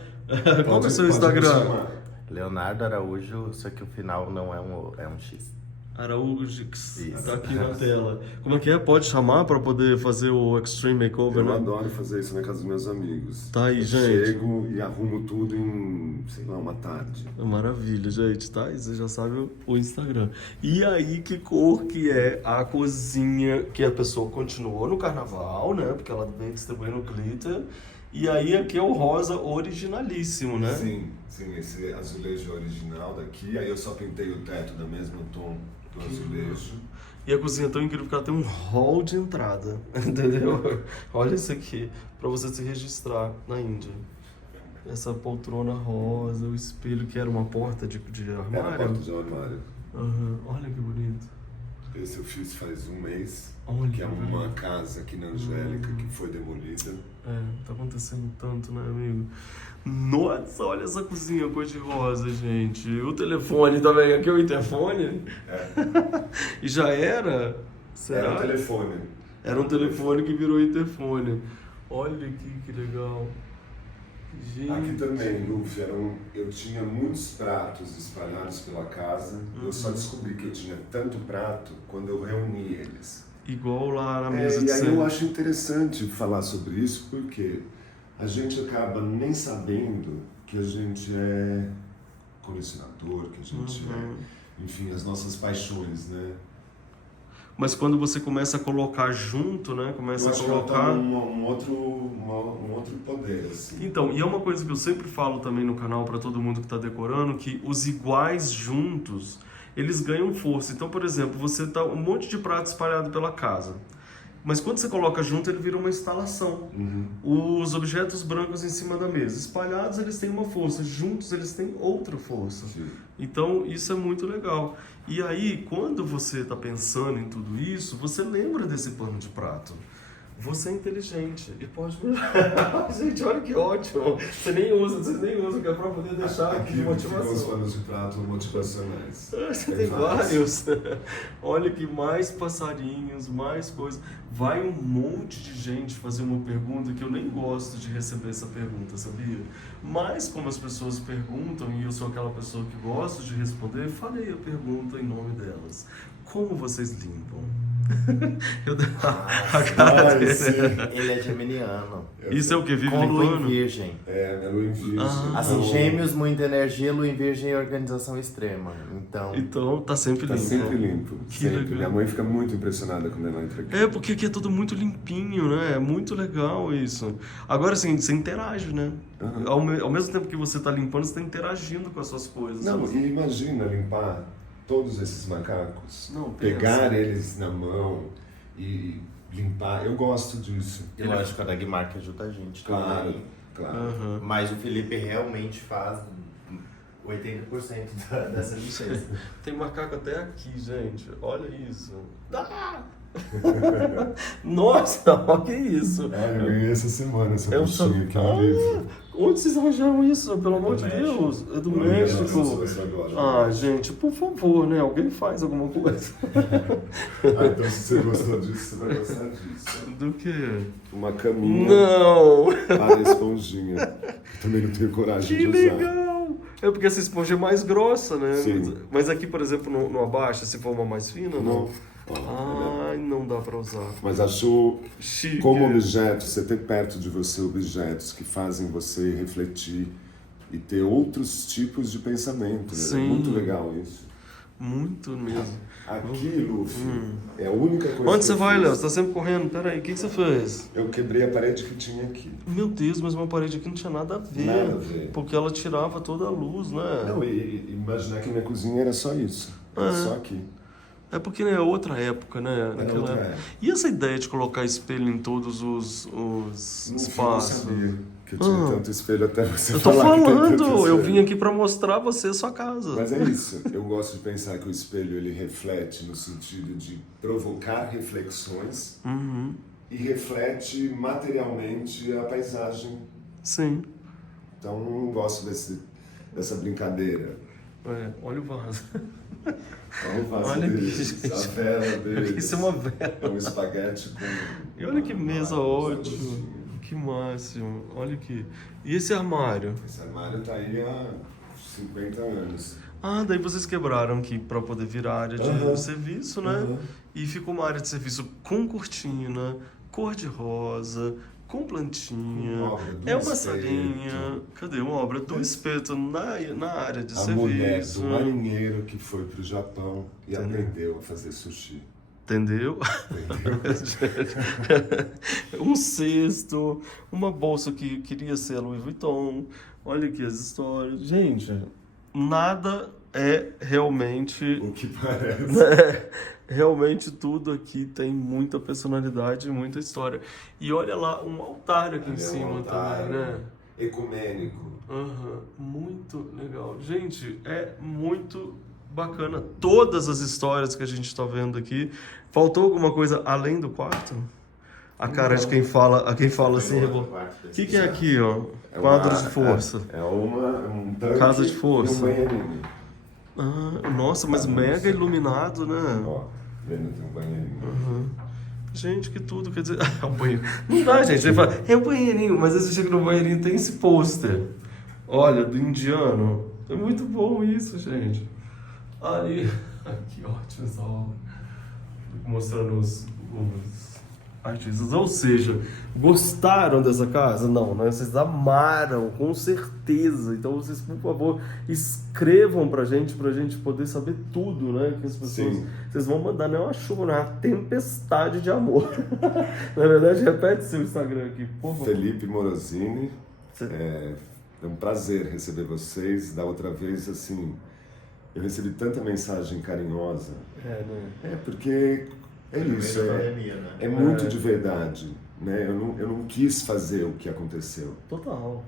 Qual é o seu Pode me Instagram? chamar. Leonardo Araújo, só que o final não é um X. Araújo, Isso. tá aqui na tela. Como é que é? Pode chamar para poder fazer o Extreme Makeover, Eu né? adoro fazer isso na casa dos meus amigos. Tá aí, Eu gente. chego e arrumo tudo em, sei lá, uma tarde. Maravilha, gente, tá? E você já sabe o Instagram. E aí, que cor que é a cozinha que a pessoa continuou no carnaval, né? Porque ela veio distribuindo glitter. E aí, aqui é o rosa originalíssimo, né? Sim, esse azulejo original daqui. Aí eu só pintei o teto do mesmo tom do azulejo. E a cozinha é tão incrível que ela tem um hall de entrada, entendeu? Olha isso aqui, pra você se registrar na Índia. Essa poltrona rosa, o espelho que era uma porta de Era a armário. porta de um armário. Uhum. Olha que bonito. Esse eu fiz faz um mês, Olha que é que uma bonito. casa aqui na Angélica que foi demolida. É, tá acontecendo tanto, né, amigo? Nossa, olha essa cozinha cor-de-rosa, gente. O telefone também, aqui é o interfone? É. E já era? Será? Era um telefone. Era um telefone que virou interfone. Olha que legal. Gente. Aqui também, Luffy, eu tinha muitos pratos espalhados pela casa. Eu só descobri que eu tinha tanto prato quando eu reuni eles. Igual lá na mesa E de aí centro. eu acho interessante falar sobre isso porque a gente acaba nem sabendo que a gente é colecionador, que a gente é, enfim, as nossas paixões, né? Mas quando você começa a colocar junto, né? Começa Eu a acho que ela colocar. tá um outro poder, assim. Então, e é uma coisa que eu sempre falo também no canal para todo mundo que tá decorando, que os iguais juntos, eles ganham força. Então, por exemplo, você tá um monte de prato espalhado pela casa. Mas quando você coloca junto, ele vira uma instalação. Os objetos brancos em cima da mesa, espalhados, eles têm uma força, juntos eles têm outra força. Sim. Então, isso é muito legal. E aí, quando você está pensando em tudo isso, você lembra desse pano de prato. Você é inteligente e pode... Gente, olha que ótimo. Vocês nem usam, que é para poder deixar Aqui de ficam os motivação. panos de prato motivacionais. Você tem vários. Olha que mais passarinhos, mais coisas. Vai um monte de gente fazer uma pergunta que eu nem gosto de receber essa pergunta, sabia? Mas como as pessoas perguntam e eu sou aquela pessoa que gosta de responder, falei a pergunta em nome delas. Como vocês limpam? A cara dele. Ele é geminiano. Isso é o que? Vive Com lua em limpando? virgem. É lua em virgem. Assim, gêmeos, muita energia, lua em virgem e organização extrema. Então, Então tá sempre Tá limpo. sempre limpo. Que sempre. legal. Minha mãe fica muito impressionada quando ela entra aqui. É, porque aqui é tudo muito limpinho, né? É muito legal isso. Agora, assim, você interage, né? Ao mesmo tempo que você tá limpando, você tá interagindo com as suas coisas. Não, e imagina limpar todos esses macacos. Não, pensa. Pegar eles na mão e limpar. Eu gosto disso. eu acho que a Dagmar que ajuda a gente Claro, também. claro. Aham. Mas o Felipe realmente faz 80% dessa limpeza. Tem macaco até aqui, gente. Olha isso. Ah! Nossa, olha isso. Eu ganhei essa semana essa É um buchinha aqui no livro. Onde vocês arranjaram isso? Pelo amor de México. Deus. É do Não, México. nossa, eu gosto. Ah, gente, por favor, né? Alguém faz alguma coisa. Então se você gostou disso, você vai gostar disso. Do quê? Uma caminha Não! para esponjinha. Eu também não tenho coragem Que de usar. legal! É porque essa esponja é mais grossa, né? Sim. Mas aqui, por exemplo, no abaixa, se for uma mais fina, não. Ó, Ai, não dá pra usar. Mas achou Chique. como objeto, você ter perto de você objetos que fazem você refletir e ter outros tipos de pensamento. Né? Sim. É muito legal isso. Muito mesmo. Aqui, Luffy, é a única coisa Onde que você eu vai, fiz. Léo? Você tá sempre correndo? Peraí, o que você fez? Eu quebrei a parede que tinha aqui. Meu Deus, mas uma parede aqui não tinha nada a ver. Nada a ver. Porque ela tirava toda a luz, né? Não, e imaginar que minha cozinha era só isso. Era só aqui. É porque né, é outra época, né? Era Naquela outra época. época. E essa ideia de colocar espelho em todos os No fim, eu espaços? sabia que eu tinha tanto espelho até você Eu tô falar que tem tanto falando, eu espelho. vim aqui pra mostrar a você a sua casa. Mas é isso. Eu gosto de pensar que o espelho ele reflete no sentido de provocar reflexões Uhum. e reflete materialmente a paisagem. Sim. Então não gosto dessa brincadeira. É, olha o vaso. Então eu faço Olha aqui, deles, gente. a vela deles. Isso é uma vela. É um espaguete com... E olha que mesa uma ótima. docinha. Que máximo. Olha aqui. E esse armário? Esse armário tá aí há 50 anos. Ah, daí vocês quebraram aqui pra poder virar área de Aham. serviço, né? Aham. E ficou uma área de serviço com cortina, cor de rosa, com plantinha. Com obra do É uma espeto. salinha. Cadê uma obra do espeto na área de A mulher serviço? do marinheiro que foi pro Japão e aprendeu a fazer sushi. Entendeu? Um cesto, uma bolsa que queria ser a Louis Vuitton. Olha aqui as histórias. Gente, nada é realmente... O que parece. Realmente tudo aqui tem muita personalidade e muita história. E olha lá, um altar aqui em É um cima altar também, né? ecumênico. Muito legal. Gente, é muito bacana. Todas as histórias que a gente está vendo aqui. Faltou alguma coisa além do quarto? A cara de quem fala assim, o que é aqui, ó? Quadro de força. É um tanque Casa de força. e um banheirinho. Nossa, mas mega iluminado, né? Ó, vendo, tem um banheirinho. Gente, que tudo, quer dizer... É um banheiro. Não dá, gente. Você fala, é um banheirinho, mas aí você chega no banheirinho e tem esse pôster. Olha, do indiano. É muito bom isso, gente. Ali... Que ótimo essa obra. Fico mostrando os artistas. Ou seja, gostaram dessa casa? Não, né? Vocês amaram, com certeza. Então vocês, por favor, escrevam pra gente poder saber tudo, né? Que as pessoas... Sim. Vocês vão mandar, não é uma chuva, não é uma tempestade de amor. Na verdade, repete seu Instagram aqui, por favor. Felipe Morosini. É um prazer receber vocês. Da outra vez, assim, eu recebi tanta mensagem carinhosa. Né? Porque é isso, é muito de verdade, né? Eu não quis fazer o que aconteceu. Total.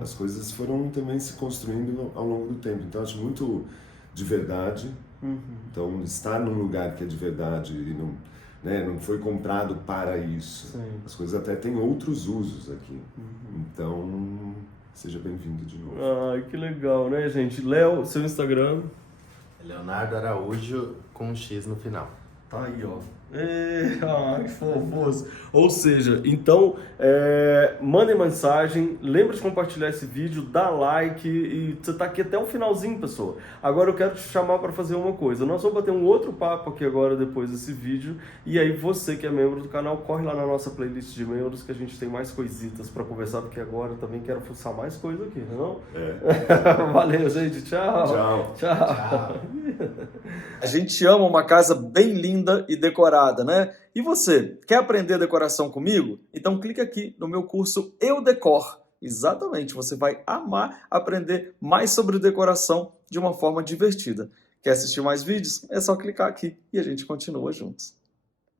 As coisas foram também se construindo ao longo do tempo. Então, acho muito de verdade. Então, estar num lugar que é de verdade e não foi comprado para isso. Sim. As coisas até têm outros usos aqui. Então, seja bem-vindo de novo. Ai, que legal, né, gente? Léo, seu Instagram? Leonardo Araújo com um X no final. Tá aí, ó. Ai, que fofos. Ou seja, então, mandem mensagem, lembre de compartilhar esse vídeo, dá like e você tá aqui até o finalzinho, pessoal. Agora eu quero te chamar para fazer uma coisa. Nós vamos bater um outro papo aqui agora depois desse vídeo e aí você que é membro do canal, corre lá na nossa playlist de membros que a gente tem mais coisitas para conversar, porque agora eu também quero fuçar mais coisa aqui, não? Valeu, gente. Tchau. Tchau. A gente ama uma casa bem linda e decorada, né? E você, quer aprender decoração comigo? Então clica aqui no meu curso Eu Decor. Exatamente, você vai amar aprender mais sobre decoração de uma forma divertida. Quer assistir mais vídeos? É só clicar aqui e a gente continua juntos.